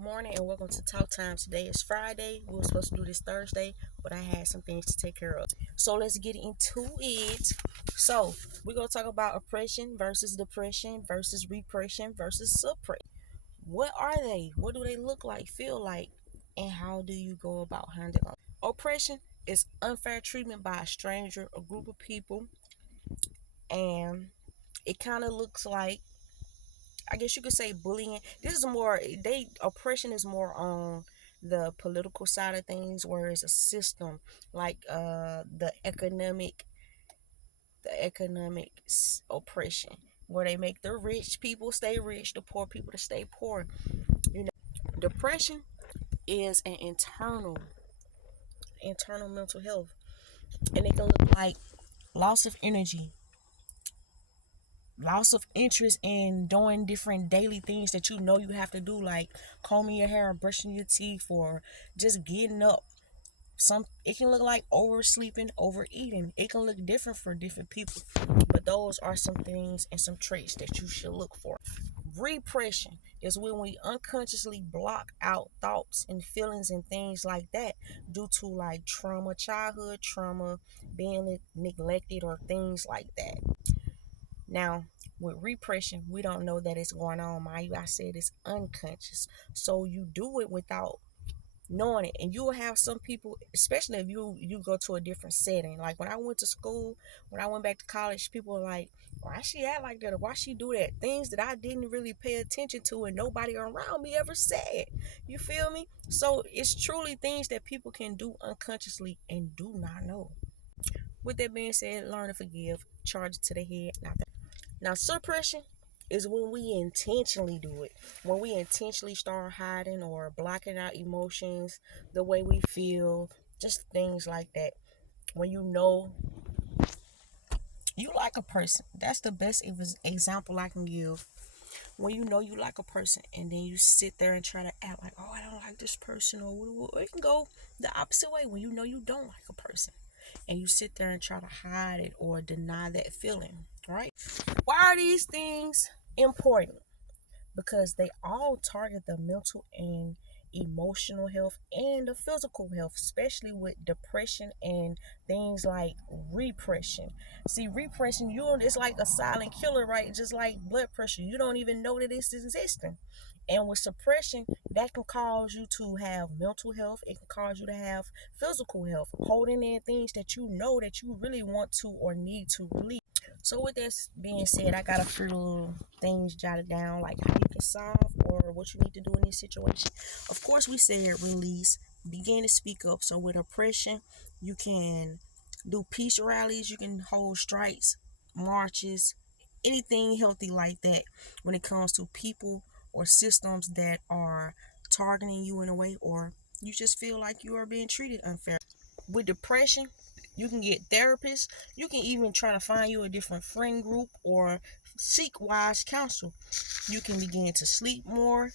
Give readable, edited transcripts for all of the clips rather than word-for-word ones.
Good morning and welcome to Talk Time. Today is Friday. We were supposed to do this Thursday, but I had some things to take care of. So let's get into it. So we're gonna talk about oppression versus depression versus repression versus suppression. What are they? What do they look like, feel like, and how do you go about handling them? Oppression is unfair treatment by a stranger, a group of people, and it kind of looks like, I guess you could say, bullying. This is more, oppression is more on the political side of things, whereas a system like the economic oppression, where they make the rich people stay rich, the poor people to stay poor. You know, depression is an internal mental health, and it can look like loss of energy, loss of interest in doing different daily things that you know you have to do, like combing your hair, brushing your teeth, or just getting up. It can look like oversleeping, overeating. It can look different for different people, but those are some things and some traits that you should look for. Repression is when we unconsciously block out thoughts and feelings and things like that due to like trauma, childhood trauma, being neglected, or things like that. Now, with repression, we don't know that it's going on. Mind you, I said it's unconscious. So you do it without knowing it. And you will have some people, especially if you go to a different setting. Like when I went to school, when I went back to college, people were like, why she act like that? Or why she do that? Things that I didn't really pay attention to and nobody around me ever said. You feel me? So it's truly things that people can do unconsciously and do not know. With that being said, learn to forgive, charge it to the head, not the. Now, suppression is when we intentionally do it. When we intentionally start hiding or blocking out emotions, the way we feel, just things like that. When you know you like a person, that's the best example I can give. When you know you like a person and then you sit there and try to act like, oh, I don't like this person, or it can go the opposite way when you know you don't like a person and you sit there and try to hide it or deny that feeling, right? Why are these things important? Because they all target the mental and emotional health and the physical health, especially with depression and things like repression. See, repression, it's like a silent killer, right? Just like blood pressure, you don't even know that it's existing. And with suppression, that can cause you to have mental health. It can cause you to have physical health, holding in things that you know that you really want to or need to release. So with this being said, I got a few little things jotted down, like how you can solve or what you need to do in this situation. Of course, we said release, begin to speak up. So with oppression, you can do peace rallies, you can hold strikes, marches, anything healthy like that when it comes to people or systems that are targeting you in a way, or you just feel like you are being treated unfair. With depression, you can get therapists. You can even try to find you a different friend group or seek wise counsel. You can begin to sleep more.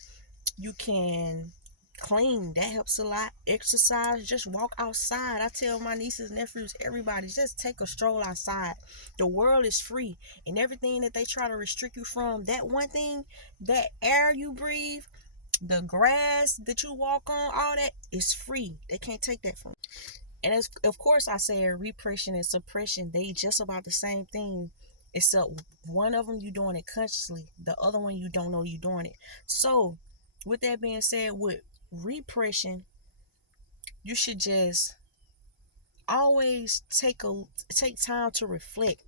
You can clean. That helps a lot. Exercise. Just walk outside. I tell my nieces, nephews, everybody, just take a stroll outside. The world is free. And everything that they try to restrict you from, that one thing, that air you breathe, the grass that you walk on, all that is free. They can't take that from you. And as, of course, I say repression and suppression, they just about the same thing, except one of them you doing it consciously, the other one you don't know you doing it. So, with that being said, with repression, you should just always take time to reflect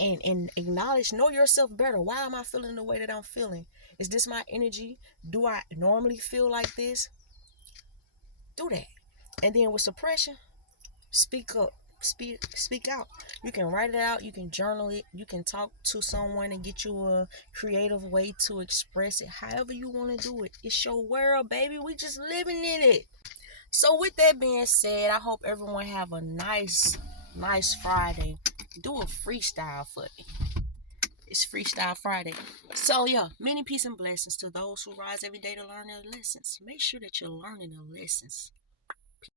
and acknowledge, know yourself better. Why am I feeling the way that I'm feeling? Is this my energy? Do I normally feel like this? Do that. And then with suppression, speak up, speak out. You can write it out, you can journal it, you can talk to someone and get you a creative way to express it. However you want to do it, it's your world, baby. We just living in it. So with that being said, I hope everyone have a nice Friday. Do a freestyle for me. It's Freestyle Friday. So yeah, many peace and blessings to those who rise every day to learn their lessons. Make sure that you're learning the lessons.